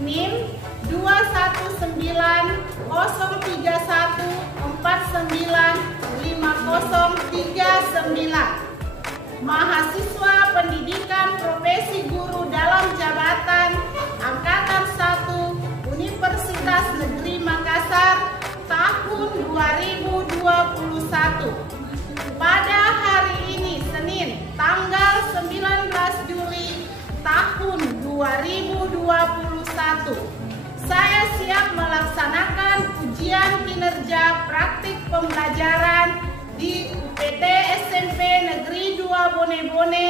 NIM 21941495039. Mahasiswa Pendidikan Profesi Guru dalam Jabatan Angkatan 1 Universitas Negeri Makassar tahun 2021. Pada hari ini Senin tanggal 19 Juli tahun 2021, saya siap melaksanakan ujian kinerja praktik pembelajaran di UPT SMP Negeri 2 Bone-Bone,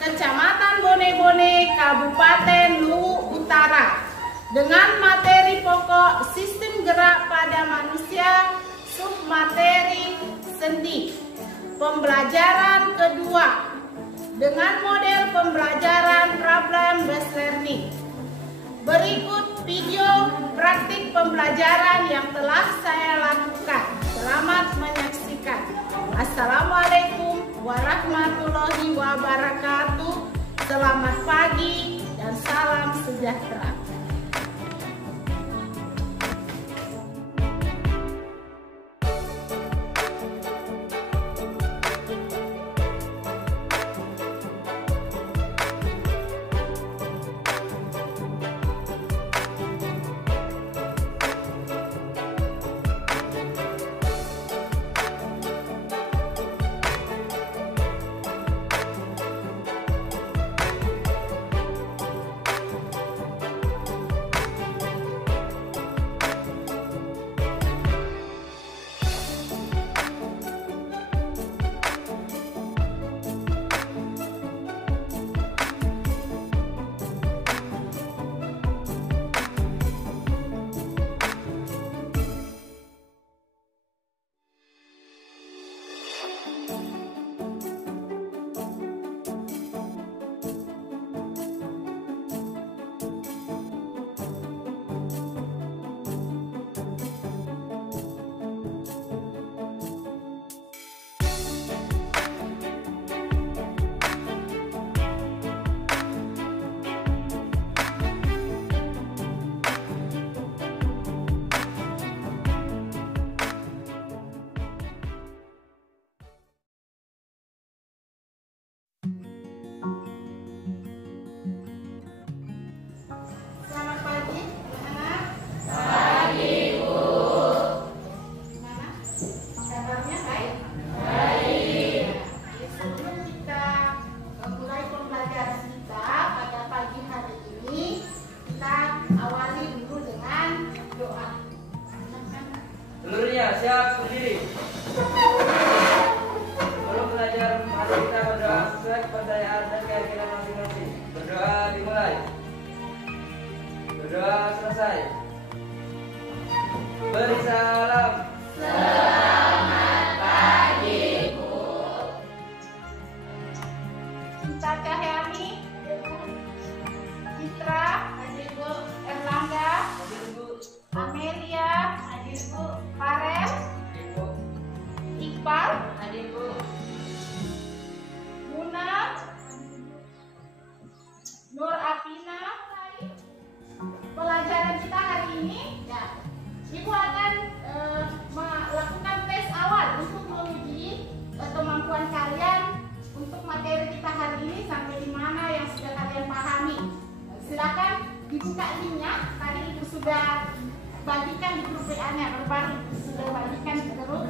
Kecamatan Bone-Bone, Kabupaten Luwu Utara, dengan materi pokok Sistem Gerak pada Manusia, submateri sendi. Pembelajaran kedua dengan model pembelajaran problem-based learning. Berikut video praktik pembelajaran yang telah saya lakukan. Selamat menyaksikan. Assalamualaikum warahmatullahi wabarakatuh. Selamat pagi dan salam sejahtera. Seluruhnya siap berdiri. Sebelum belajar, mari kita berdoa sesuai kepercayaan dan keyakinan masing-masing. Berdoa dimulai. Berdoa selesai. Beri salam. Selamat pagi, Bu. Cinta Cahyani, Citra, adik Bu Erlangga, Amelia, adik Bu Farel, Iqbal, adik Bu Muna, Nur Apina. Pelajaran kita hari ini, ya, Ibu akan melakukan tes awal untuk menguji kemampuan kalian untuk materi kita hari ini sampai di mana yang sudah kalian pahami. Silakan dibuka linknya. Tadi Ibu sudah bagikan di grup WA-nya, baru sudah bagikan di grup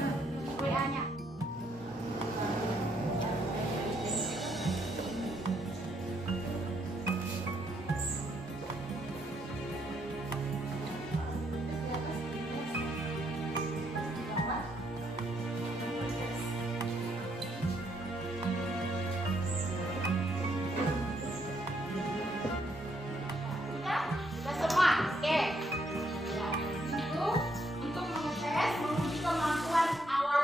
WA-nya. Untuk mengetes, menguji kemampuan awal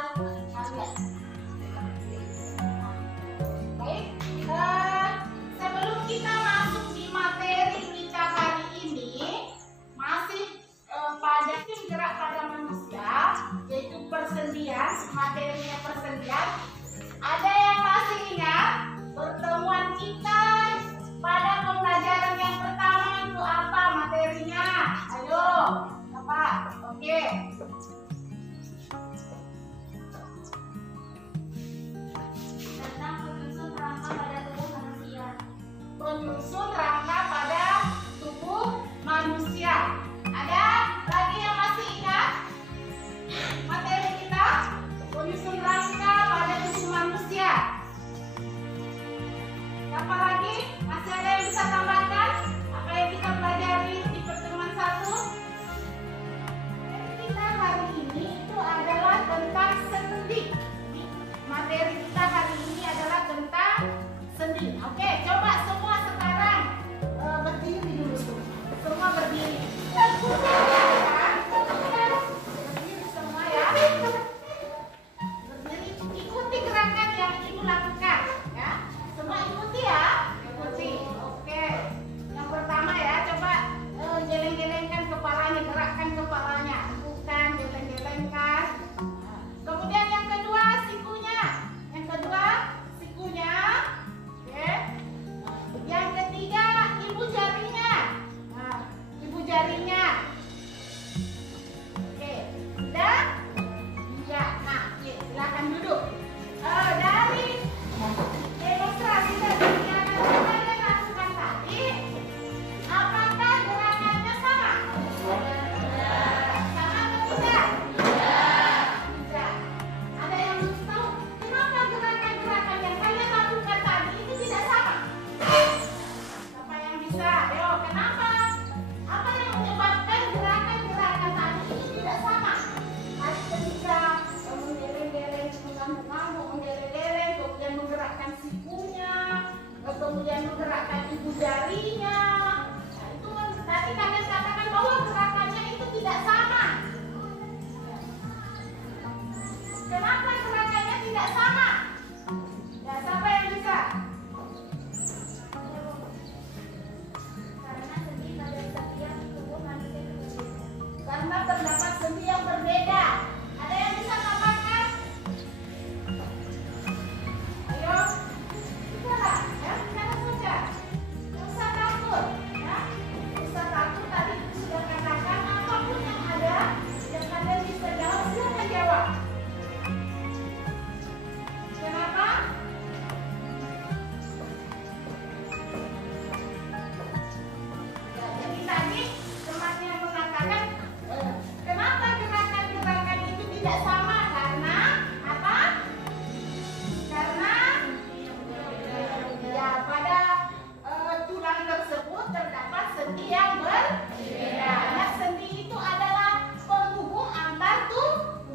berbeda. Nah, sendi itu adalah penghubung antar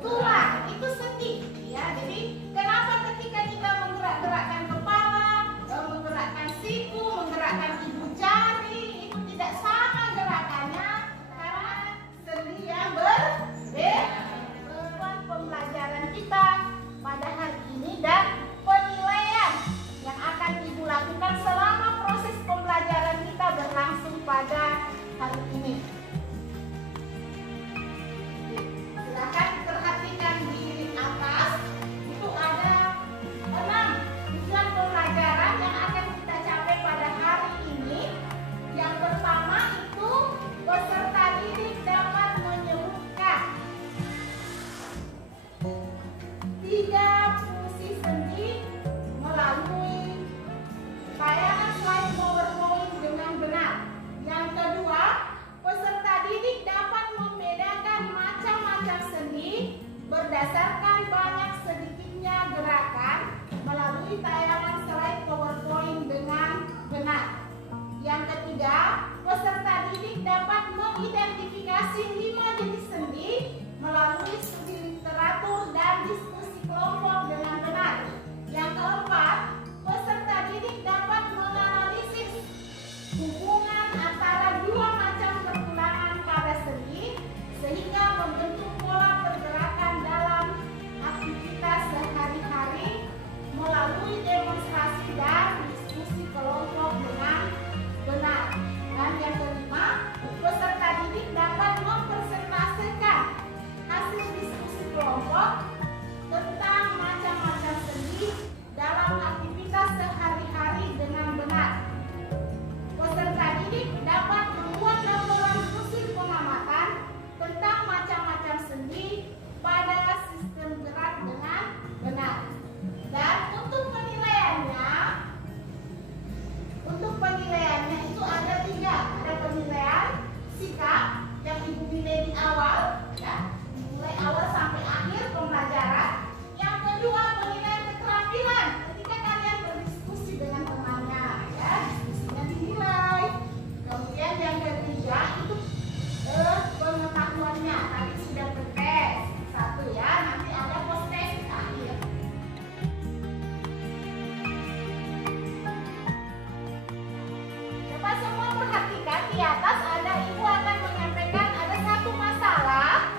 tulang. Itu sendi. Ya, jadi kenapa ketika kita menggerak-gerakkan kepala, menggerakkan siku, menggerakkan ibu jari itu tidak sama gerakannya karena sendi yang berbeda. Pembelajaran kita pada hari ini dan penilaian yang akan ibu lakukan selama proses pembelajaran kita berlangsung pada hari ini. Silakan perhatikan di atas, itu ada 6 tujuan pembelajaran yang akan kita capai pada hari ini. Yang pertama itu peserta didik dapat menyebutkan 3 fungsi sendi melalui tayangan slide PowerPoint dengan benar. Yang kedua, peserta didik dapat membedakan macam-macam sendi berdasarkan banyak sedikitnya gerakan melalui tayangan slide PowerPoint dengan benar. Yang ketiga, peserta didik dapat mengidentifikasi 5 jenis sendi melalui studi literatur dan diskusi kelompok dengan benar. Yang keempat, peserta didik dapat menganalisis hubungan antara 2 macam pertulangan pada sendi sehingga membentuk pola pergerakan dalam aktivitas sehari-hari melalui demonstrasi dan diskusi kelompok dengan benar. Dan yang kelima, peserta didik dapat mempresentasikan hasil diskusi kelompok tentang macam-macam sendi dalam aktivitas sehari-hari dengan benar. Peserta didik dapat membuat laporan hasil pengamatan tentang macam-macam sendi pada sistem gerak dengan benar. Dan untuk penilaiannya itu ada 3. Ada penilaian sikap yang ibu nilai di awal, ya, mulai awal sampai akhir pembelajaran. Yang kedua, penilaian keterampilan ketika kalian berdiskusi dengan temannya, ya, diskusinya dinilai. Kemudian yang ketiga itu pengetahuannya, tadi sudah bertes 1 ya, nanti ada post test akhir. Coba semua perhatikan di atas ada ibu akan menyampaikan ada 1 masalah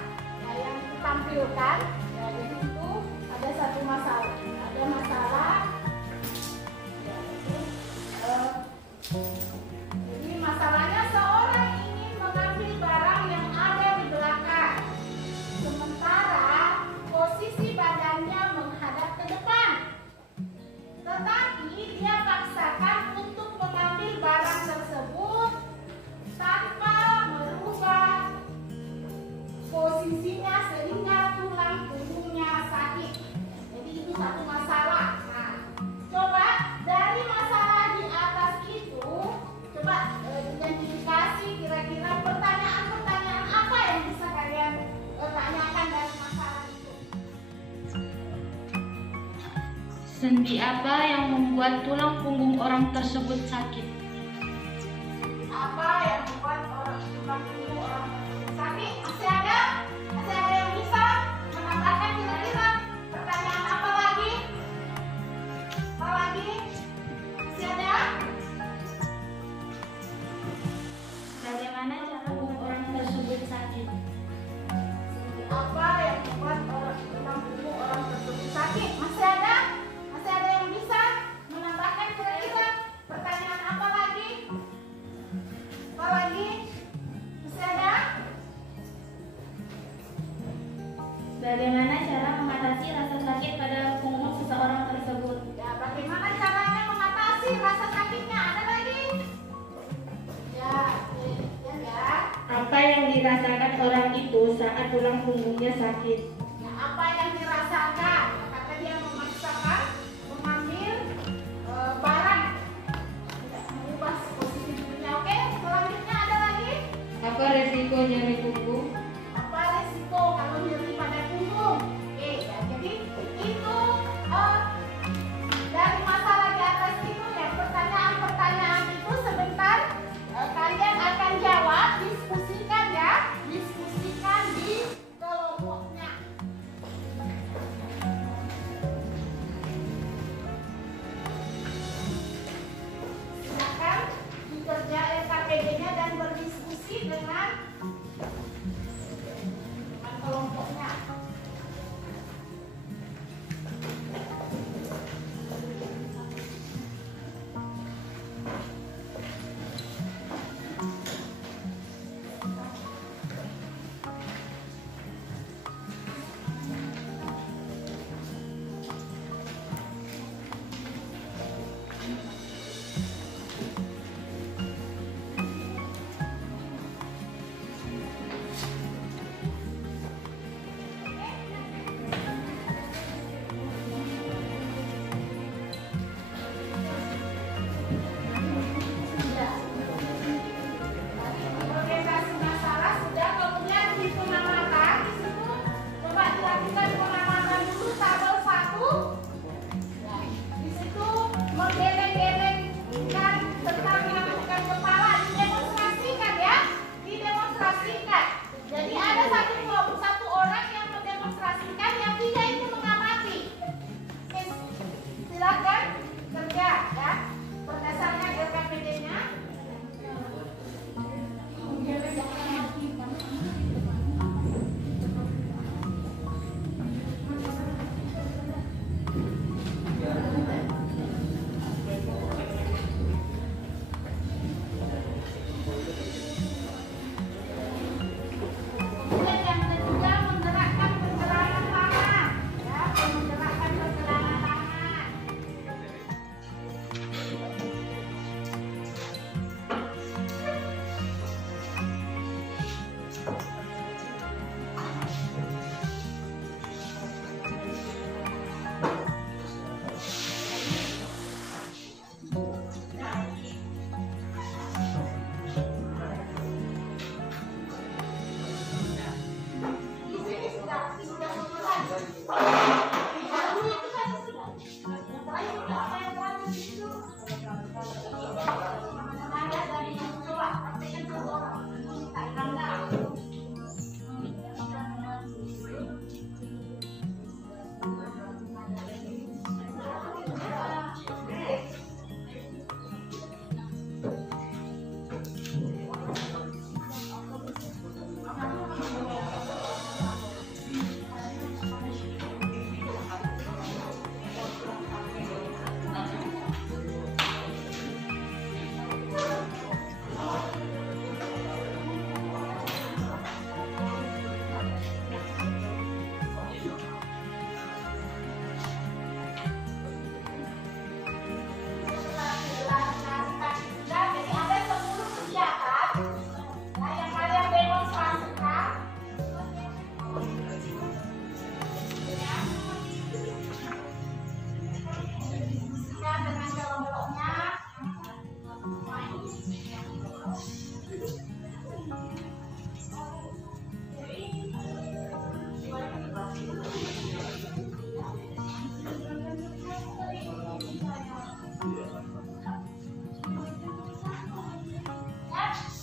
ya, yang ditampilkan. Ya, jadi itu ada 1 masalah. Ada masalah. Ya, jadi masalahnya seorang ingin mengambil barang yang ada di belakang, sementara posisi badannya menghadap ke depan. Tetapi dia paksakan untuk mengambil barang tersebut tanpa merubah posisinya sehingga tulang punggungnya sakit. Jadi itu 1 masalah. Nah, coba dari masalah di atas itu, coba identifikasi kira-kira pertanyaan-pertanyaan apa yang bisa kalian tanyakan dari masalah itu. Sendi apa yang membuat tulang punggung orang tersebut sakit? Apa yang membuat tulang punggung orang tersebut sakit? Masih ada? Masih ada yang bisa menambahkan kira-kira pertanyaan apa lagi? Apa lagi? Masih ada? Bagaimana cara punggung orang tersebut sakit? Apa yang membuat tulang punggung orang tersebut sakit? Masih ada? Masih ada yang bisa menambahkan kira-kira pertanyaan apa lagi? Apa lagi? Masih ada? Bagaimana cara mengatasi rasa sakit pada punggung seseorang tersebut? Ya, bagaimana caranya mengatasi rasa sakitnya? Ada lagi? Ya, ya. Apa yang dirasakan orang itu saat tulang punggungnya sakit? Ya, apa yang dirasakan? Kata dia memaksakan mengambil barang, tidak mengubah posisi dirinya. Oke, selanjutnya ada lagi? Apa resiko nyeri punggung? Apa resiko kalau nyeri pada punggung? Oke, ya, jadi itu dari masalah di atas itu ya, pertanyaan-pertanyaan itu sebentar kalian akan jawab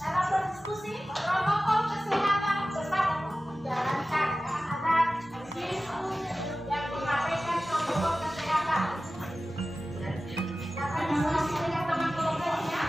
Dalam berdiskusi, protokol kesehatan tetap dijalankan. Jangan ada isu yang mengabaikan protokol kesehatan. Dapat diskusi dengan teman kelompoknya.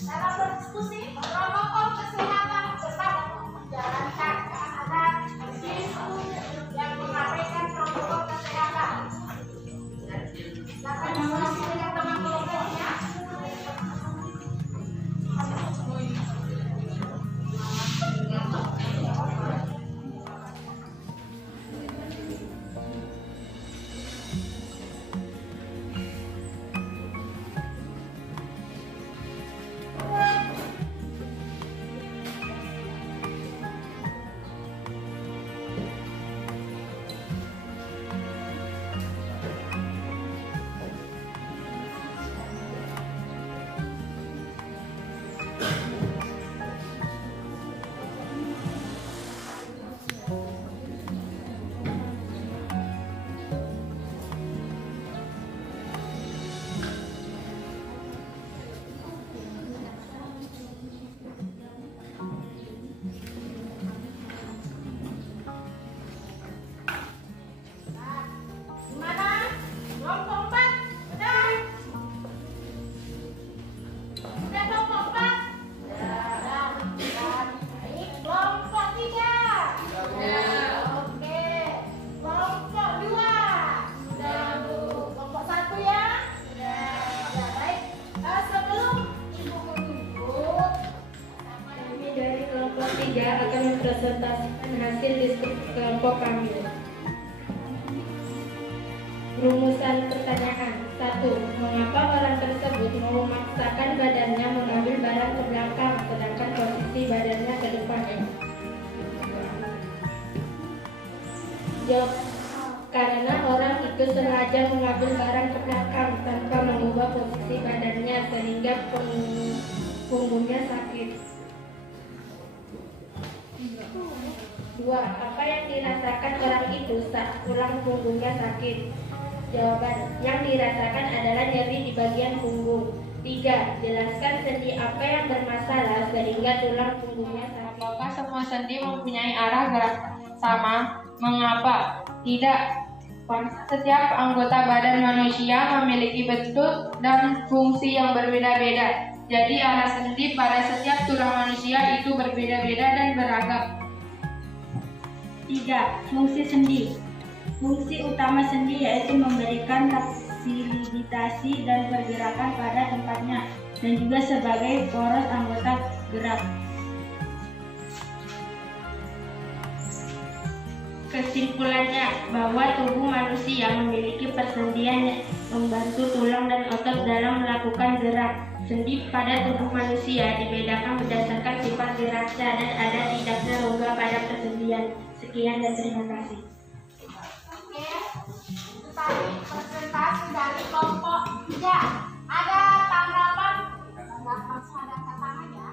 Dalam berdiskusi, protokol kesehatan tetap dijalankan. Jangan ada isu yang mengabaikan protokol kesehatan. Dapat diskusi dengan teman kelompoknya. Akan mempresentasikan hasil diskusi kelompok kami. Rumusan pertanyaan 1. Mengapa orang tersebut memaksakan badannya mengambil barang ke belakang sedangkan posisi badannya ke depan? Jawab. Karena orang itu sengaja mengambil barang ke belakang tanpa mengubah posisi badannya sehingga punggungnya sakit. 2. Apa yang dirasakan orang itu saat tulang punggungnya sakit? Jawaban. Yang dirasakan adalah nyeri di bagian punggung. 3. Jelaskan sendi apa yang bermasalah sehingga tulang punggungnya sakit. Apakah semua sendi mempunyai arah gerak sama? Mengapa? Tidak. Setiap anggota badan manusia memiliki bentuk dan fungsi yang berbeda-beda. Jadi arah sendi pada setiap tulang manusia itu berbeda-beda dan beragam. 3. Fungsi sendi. Fungsi utama sendi yaitu memberikan fasilitasi dan pergerakan pada tempatnya dan juga sebagai poros anggota gerak. Kesimpulannya bahwa tubuh manusia memiliki persendian membantu tulang dan otot dalam melakukan gerak. Sendi pada tubuh manusia dibedakan berdasarkan sifat geraknya dan ada tidaknya rongga pada persendian. Sekian dan terima kasih. Oke, itu tadi presentasi dari kelompok 3. Ada tanggapan? Masih ada tangan ya?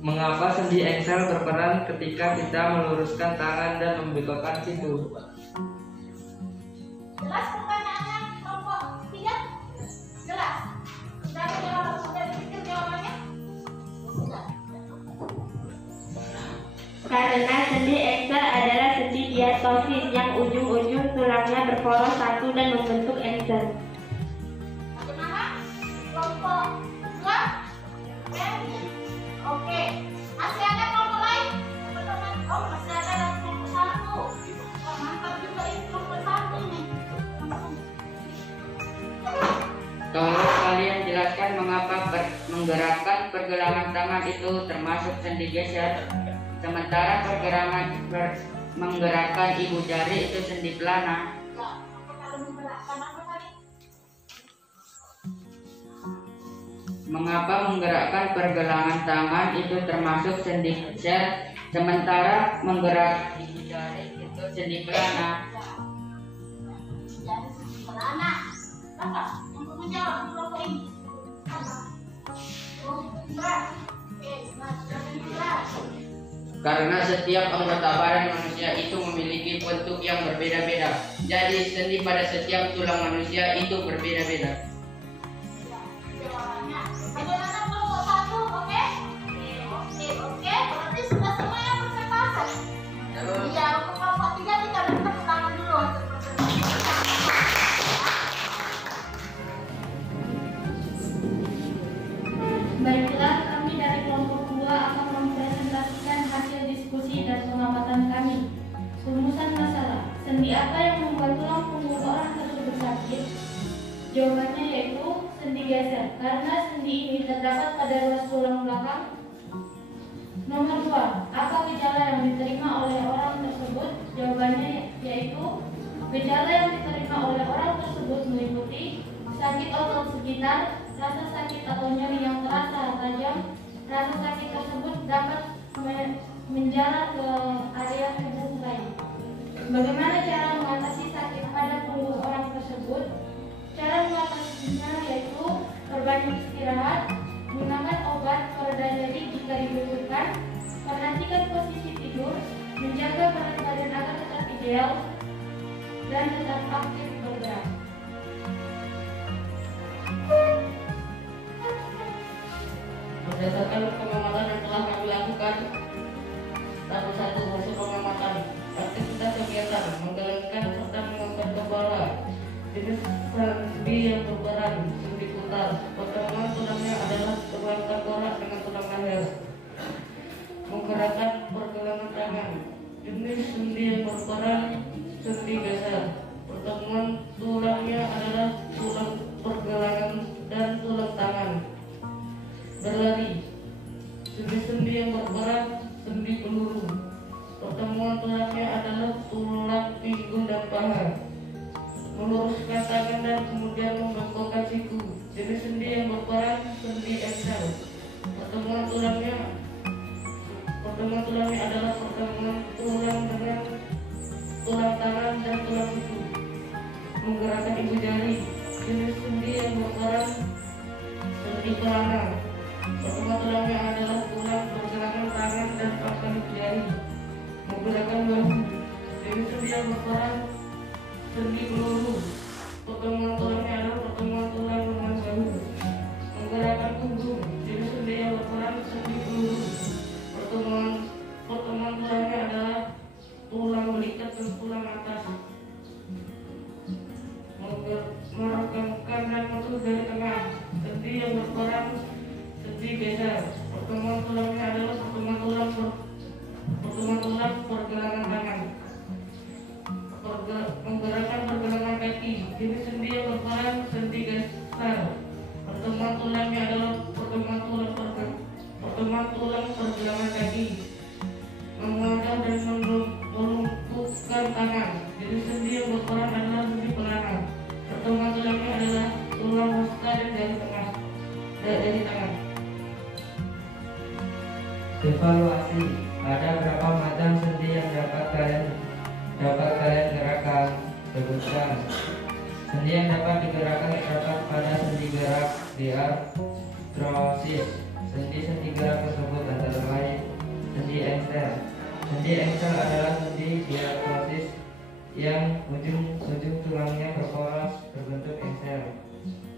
Mengapa sendi engsel berperan ketika kita meluruskan tangan dan membengkokkan siku? Jelas pertanyaannya kelompok 3? Jelas? Sudah dipikir jawabannya? Sudah. Karena sendi engsel adalah sendi diatosis yang ujung-ujung tulangnya berporos satu dan membentuk engsel. Bagaimana? Kelompok 2? Oke. Masih ada kelompok lain? Teman-teman. Oh, masih ada yang kelompok 1. Oh, mantap juga ini kelompok 1 nih. Tolong kalian jelaskan mengapa menggerakkan pergelangan tangan itu termasuk sendi geser, sementara menggerakkan ibu jari itu sendi pelana. Ya, kalau menggerakkan apa tadi? Mengapa menggerakkan pergelangan tangan itu termasuk sendi geser, sementara menggerakkan ibu jari itu sendi pelana? Jadi sendi pelana. Apa? Untuk menjawab kelompok ini. Apa? Kelompok 3. Oke, Karena setiap anggota badan manusia itu memiliki bentuk yang berbeda-beda. Jadi sendi pada setiap tulang manusia itu berbeda-beda. jawabannya. Bagaimana kelompok 1? Oke? Oke. Berarti sudah semuanya presentasi. Iya, untuk kelompok 3 kita minta tangan dulu untuk presentasi. Baiklah, kami dari kelompok 2 akan mempresentasikan hasil diskusi dan pengamatan kami. Rumusan masalah, sendi apa yang membuat tulang punggung orang tersebut sakit? Jawabannya yaitu sendi geser, karena sendi ini terdapat pada ruas tulang belakang. Nomor 2, apa gejala yang diterima oleh orang tersebut? Jawabannya yaitu gejala yang diterima oleh orang tersebut meliputi sakit otot sekitar, rasa sakit atau nyeri yang terasa tajam. Rasa sakit tersebut dapat menjalar ke area tubuh lain. Bagaimana cara mengatasi sakit pada punggung orang tersebut? Cara mengatasinya yaitu berbanyak istirahat, gunakan obat pereda nyeri jika dibutuhkan, perhatikan posisi tidur, menjaga berat badan agar tetap ideal, dan tetap aktif bergerak. Berdasarkan pengamatan yang telah kami lakukan, satu hasil pengamatan aktivitas kegiatan menggelengkan serta mengangkat kepala, jenis sendi yang berperan, sendi putar, potongan tulangnya adalah tulang tengkorak dengan tulang leher, menggerakkan pergelangan tangan, jenis sendi yang berperan, sendi geser, pertemuan tulangnya adalah tulang pergelangan dan tulang tangan. Berlari, sendi-sendi yang berperan, sendi peluru, pertemuan tulangnya adalah tulang pinggul dan paha. Meluruskan tangan dan kemudian membengkokkan siku, jenis sendi yang berperan, sendi engsel. Pertemuan tulangnya adalah pertemuan tulang dengan tulang tangan dan tulang siku. Menggerakkan ibu jari, jenis sendi yang berperan, sendi pelana. Pertemuan tulangnya adalah tulang pergelangan tangan dan pangkal ibu jari. Menggerakkan bahu, jenis sendi yang berperan, sendi peluru. Pertemuan tulangnya adalah pertemuan tulang dengan bahu. Menggerakkan punggung, jenis sendi yang berperan, sendi peluru. Pertemuan tulangnya adalah tulang belikat dan tulang atas. Merekatkan dan masuk dari tengah, sendi yang berperan, sendi geser. Pertemuan tulangnya adalah pertemuan tulang pergelangan tangan. Menggerakkan pergelangan kaki, jenis sendi yang berperan, sendi geser. Pertemuan tulangnya adalah pertemuan tulang pergelangan kaki. Mengajar dan melumpuhkan tangan, jenis sendi yang berperan adalah sendi pelana. Pertemuan tulangnya dari tangan. Evaluasi. Ada berapa macam sendi yang dapat kalian gerakkan? Sebutkan. Sendi yang dapat digerakkan terdapat pada sendi gerak diartrosis. Sendi-sendi gerak tersebut antara lain sendi engsel. Sendi engsel adalah sendi diartrosis yang ujung tulangnya berporos berbentuk engsel.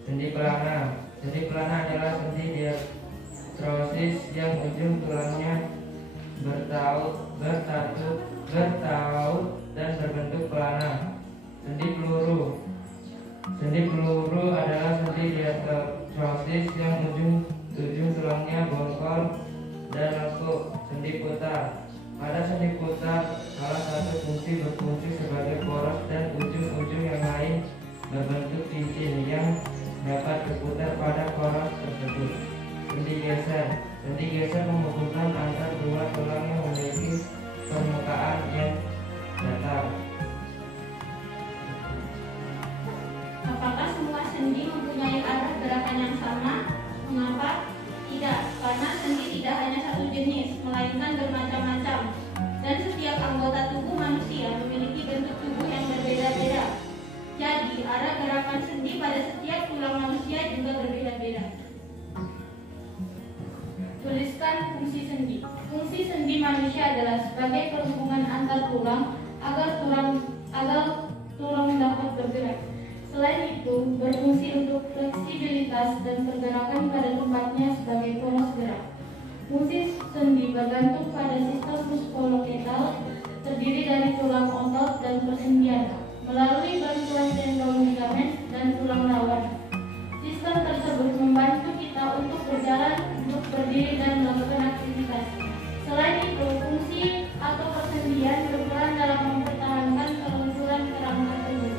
Sendi pelana. Sendi pelana adalah sendi diartrosis yang ujung tulangnya bertaut dan berbentuk pelana. Sendi peluru. Sendi peluru adalah sendi diartrosis yang ujung tulangnya bongkol dan lekuk. Sendi putar. Pada sendi putar, salah satu fungsi berfungsi sebagai poros dan ujung-ujung yang lain berbentuk cincin yang dapat berputar pada poros tersebut. Sendi geser. Sendi geser menghubungkan antara dua tulang yang memiliki permukaan yang datar. Apakah semua sendi mempunyai arah gerakan yang sama? Mengapa? Tidak, karena sendi tidak hanya satu jenis, melainkan bermacam-macam. Dan setiap anggota tubuh manusia memiliki bentuk tubuh yang berbeda-beda. Jadi, arah gerakan sendi pada setiap tulang manusia juga berbeda-beda. Tuliskan fungsi sendi. Fungsi sendi manusia adalah sebagai perhubungan antar tulang agar tulang dapat bergerak. Selain itu, berfungsi untuk fleksibilitas dan pergerakan pada tempatnya sebagai poros gerak. Fungsi sendi bergantung pada sistem muskuloskeletal terdiri dari tulang otot dan persendian melalui bantuan tendon ligamen dan tulang rawan. Sistem tersebut membantu kita untuk berjalan, untuk berdiri dan melakukan aktivitas. Selain itu, fungsi atau persendian berperan dalam mempertahankan kelunsuran kerangka tubuh.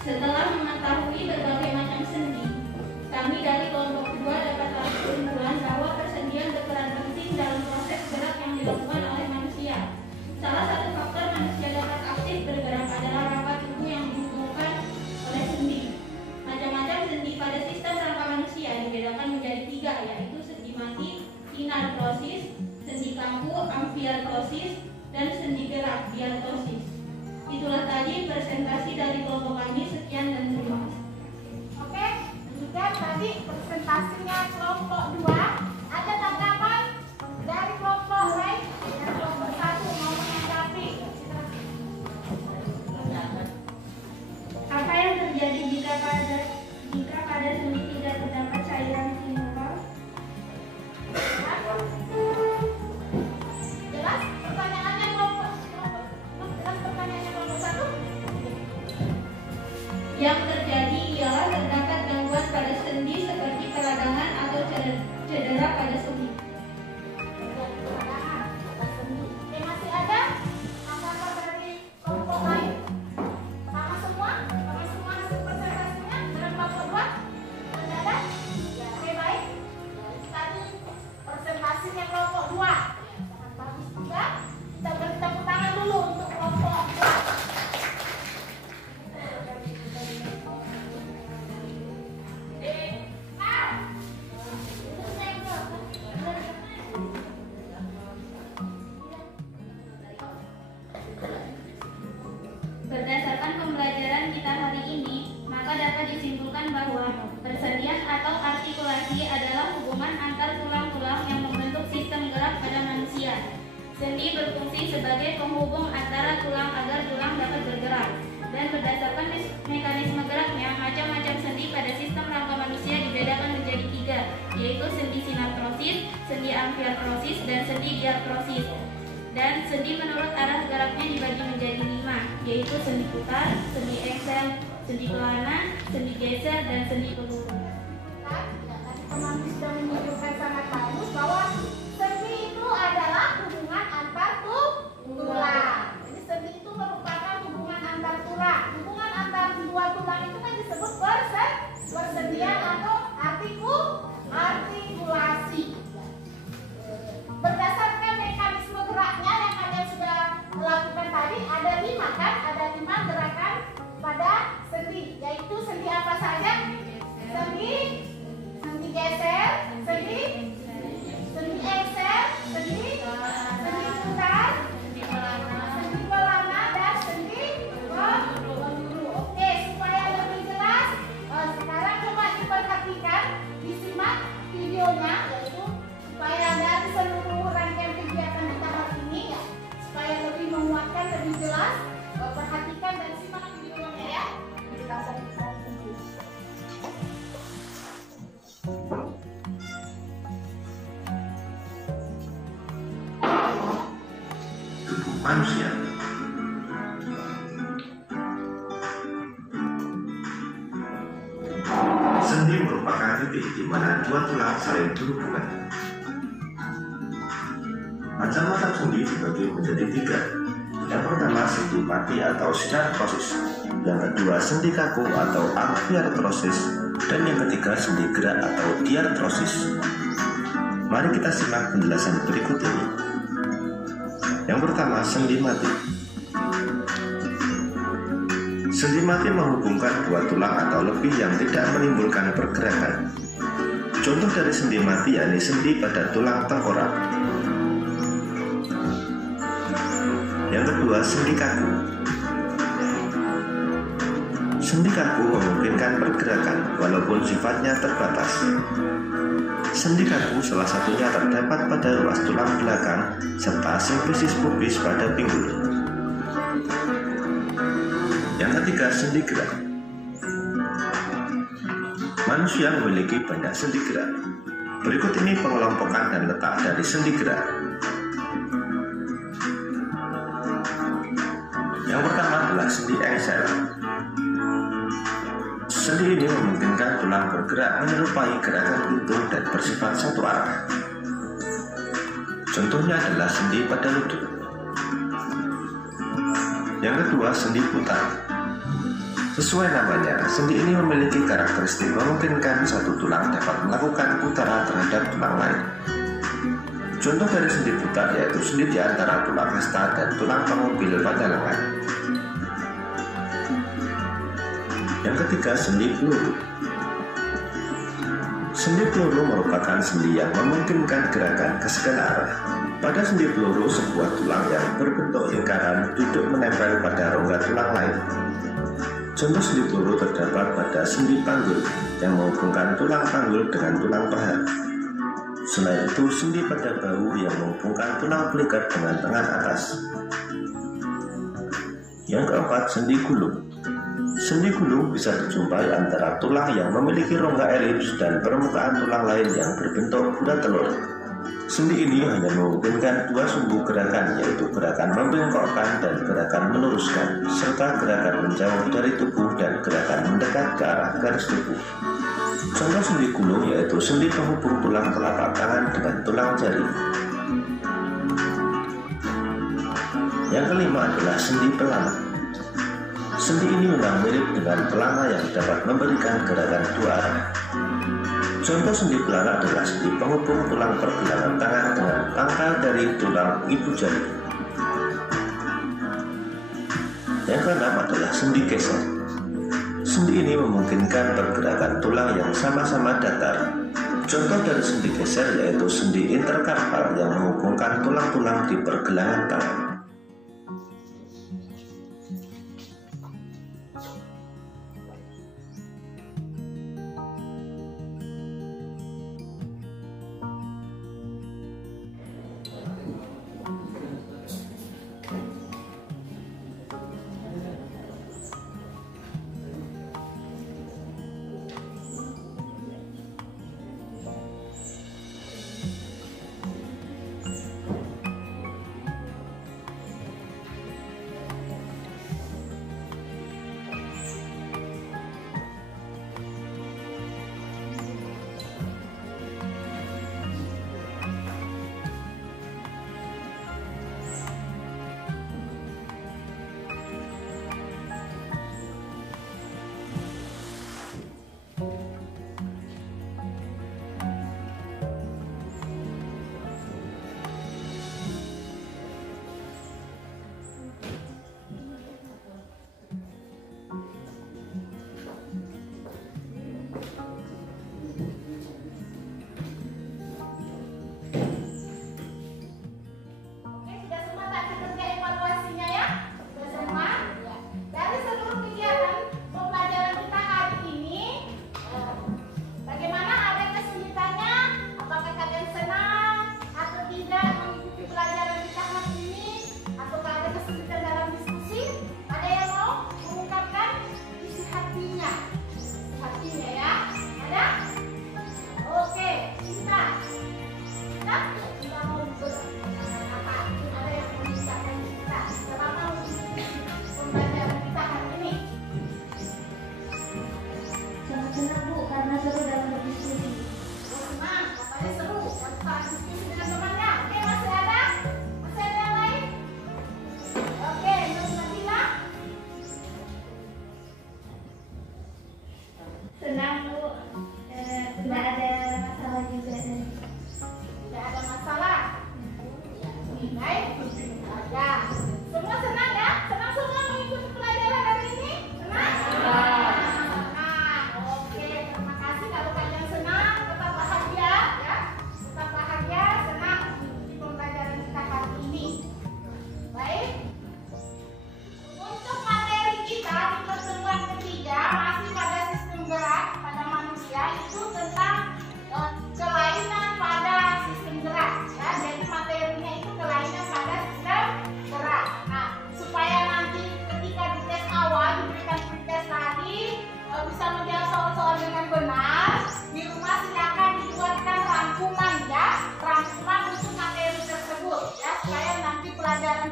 Setelah mengetahui berbagai macam sendi, kami dari kelompok 2 dapat tarik kesimpulan bahwa persendian berperan penting dalam proses gerak yang dilakukan oleh manusia. Salah satu faktor manusia dapat aktif bergerak adalah rangka tubuh yang dihubungkan oleh sendi. Macam-macam sendi pada sistem rangka manusia dibedakan menjadi 3, yaitu sendi mati, sinartrosis, sendi kaku, amfiartrosis, dan sendi gerak, diartrosis. Itulah tadi presentasi dari kelompok kami. Sekian dan terima kasih. Oke, demikian tadi presentasinya kelompok 2. Ada tanggapan dari kelompok lain? Yang kelompok 1 mau menanggapi. Apa yang terjadi jika pada sendi tidak terdapat cairan sinual? Jelas pertanyaannya kelompok 1? Yang terjadi ialah terdapat gangguan pada sendi seperti peradangan atau cedera pada sendi. Masih ada tanggapan dari kelompok lain? Sama semua hasil presentasinya dalam kelompok 2? Tidak ada? Ya, oke, baik. Tadi presentasinya kelompok 2 sangat bagus juga. Kita beri tepuk tangan dulu untuk kelompok 2. Berdasarkan pembelajaran kita hari ini, maka dapat disimpulkan bahwa persendian atau artikulasi adalah hubungan antar tulang-tulang yang membentuk sistem gerak pada manusia. Sendi berfungsi sebagai penghubung antara tulang agar tulang dapat bergerak. Dan berdasarkan mekanisme geraknya, macam-macam sendi pada sistem rangka manusia dibedakan menjadi 3, yaitu sendi sinartrosis, sendi amfiartrosis, dan sendi diartrosis. Dan sendi menurut arah geraknya dibagi menjadi 5, yaitu sendi putar, sendi engsel, sendi pelana, sendi geser, dan sendi peluru. Tadi teman sudah menunjukkan sangat bagus bahwa sendi itu adalah hubungan antar tulang. Jadi sendi itu merupakan hubungan antar tulang. Hubungan antar dua tulang itu kan disebut persendian atau artikulasi. Berdasarkan mekanisme geraknya yang kalian sudah lakukan tadi, ada 5 kan? Ada 5 gerakan pada sendi, yaitu sendi apa saja? Sendi manusia. Sendi merupakan titik di mana dua tulang saling berhubungan. Macam-macam sendi dibagi menjadi tiga. Yang pertama, sendi mati atau synartrosis. Yang kedua, sendi kaku atau amfiartrosis. Dan yang ketiga, sendi gerak atau diartrosis. Mari kita simak penjelasan berikut ini. Yang pertama, sendi mati. Sendi mati menghubungkan dua tulang atau lebih yang tidak menimbulkan pergerakan. Contoh dari sendi mati yakni sendi pada tulang tengkorak. Yang kedua, sendi kaku. Sendi kaku memungkinkan pergerakan walaupun sifatnya terbatas. Sendi kaku salah satunya terdapat pada ruas tulang belakang serta simfisis pubis pada pinggul. Yang ketiga, sendi gerak. Manusia memiliki banyak sendi gerak. Berikut ini pengelompokan dan letak dari sendi gerak. Yang pertama adalah sendi engsel. Sendi ini memungkinkan tulang bergerak menyerupai gerakan pintu dan bersifat satu arah. Contohnya adalah sendi pada lutut. Yang kedua, sendi putar. Sesuai namanya, sendi ini memiliki karakteristik memungkinkan satu tulang dapat melakukan putaran terhadap tulang lain. Contoh dari sendi putar yaitu sendi di antara tulang kasta dan tulang pengubil pada lengan. Yang ketiga, sendi peluru. Sendi peluru merupakan sendi yang memungkinkan gerakan ke segala arah. Pada sendi peluru, sebuah tulang yang berbentuk lingkaran duduk menempel pada rongga tulang lain. Contoh sendi peluru terdapat pada sendi panggul yang menghubungkan tulang panggul dengan tulang paha. Selain itu, sendi pada bahu yang menghubungkan tulang pelikat dengan tangan atas. Yang keempat, sendi gulung. Sendi gulung bisa dijumpai antara tulang yang memiliki rongga elips dan permukaan tulang lain yang berbentuk bulat telur. Sendi ini hanya memungkinkan dua sumbu gerakan, yaitu gerakan membengkokkan dan gerakan meluruskan, serta gerakan menjauh dari tubuh dan gerakan mendekat ke arah garis tubuh. Contoh sendi gulung yaitu sendi penghubung tulang telapak tangan dengan tulang jari. Yang kelima adalah sendi pelana. Sendi ini memang mirip dengan pelana yang dapat memberikan gerakan dua arah. Contoh sendi pelana adalah sendi penghubung tulang pergelangan tangan dengan pangkal dari tulang ibu jari. Yang keenam adalah sendi geser. Sendi ini memungkinkan pergerakan tulang yang sama-sama datar. Contoh dari sendi geser yaitu sendi interkarpal yang menghubungkan tulang-tulang di pergelangan tangan.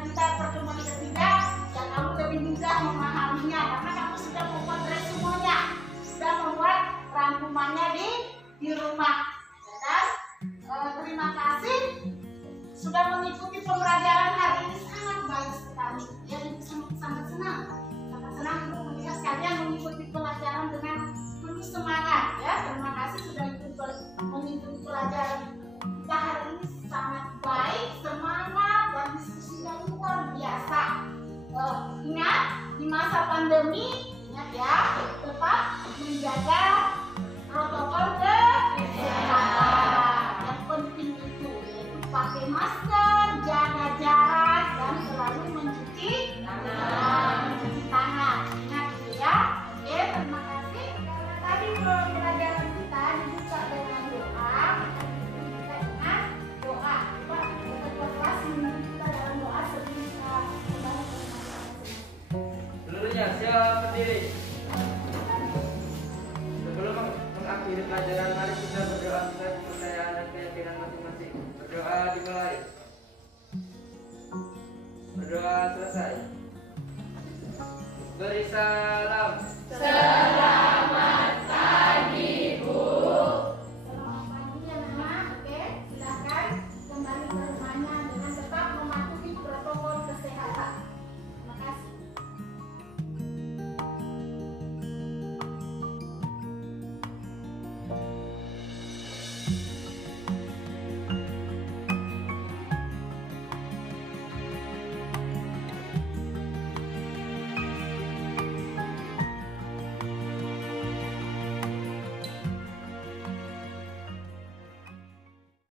kita pertemuan ketiga, ya kamu lebih mudah memahaminya karena kamu sudah membuat resumonya, sudah membuat rangkumannya di rumah. Ya kan? Terima kasih sudah mengikuti pembelajaran hari ini, sangat baik sekali. Ya, Ibu sangat senang Ibu melihat kalian mengikuti pelajaran dengan penuh semangat. Ya, terima kasih sudah mengikuti pelajaran kita hari ini, sangat baik, semangat, dan diskusinya luar biasa. Ingat, di masa pandemi, ingat ya, tetap menjaga protokol kesehatan. Yang penting itu yaitu pakai masker, jaga jarak, dan selalu mencuci tangan. Ingat itu ya. Oke, terima kasih. Karena tadi pelajaran kita dibuka dengan doa, kita ingat doa. Coba kita kelas kita dalam doa sebelum kita kembali ke masing-masing. Seluruhnya siap berdiri. Sebelum mengakhiri pelajaran, mari kita berdoa sesuai kepercayaan dan keyakinan masing-masing. Berdoa dimulai. Berdoa selesai. Beri salam.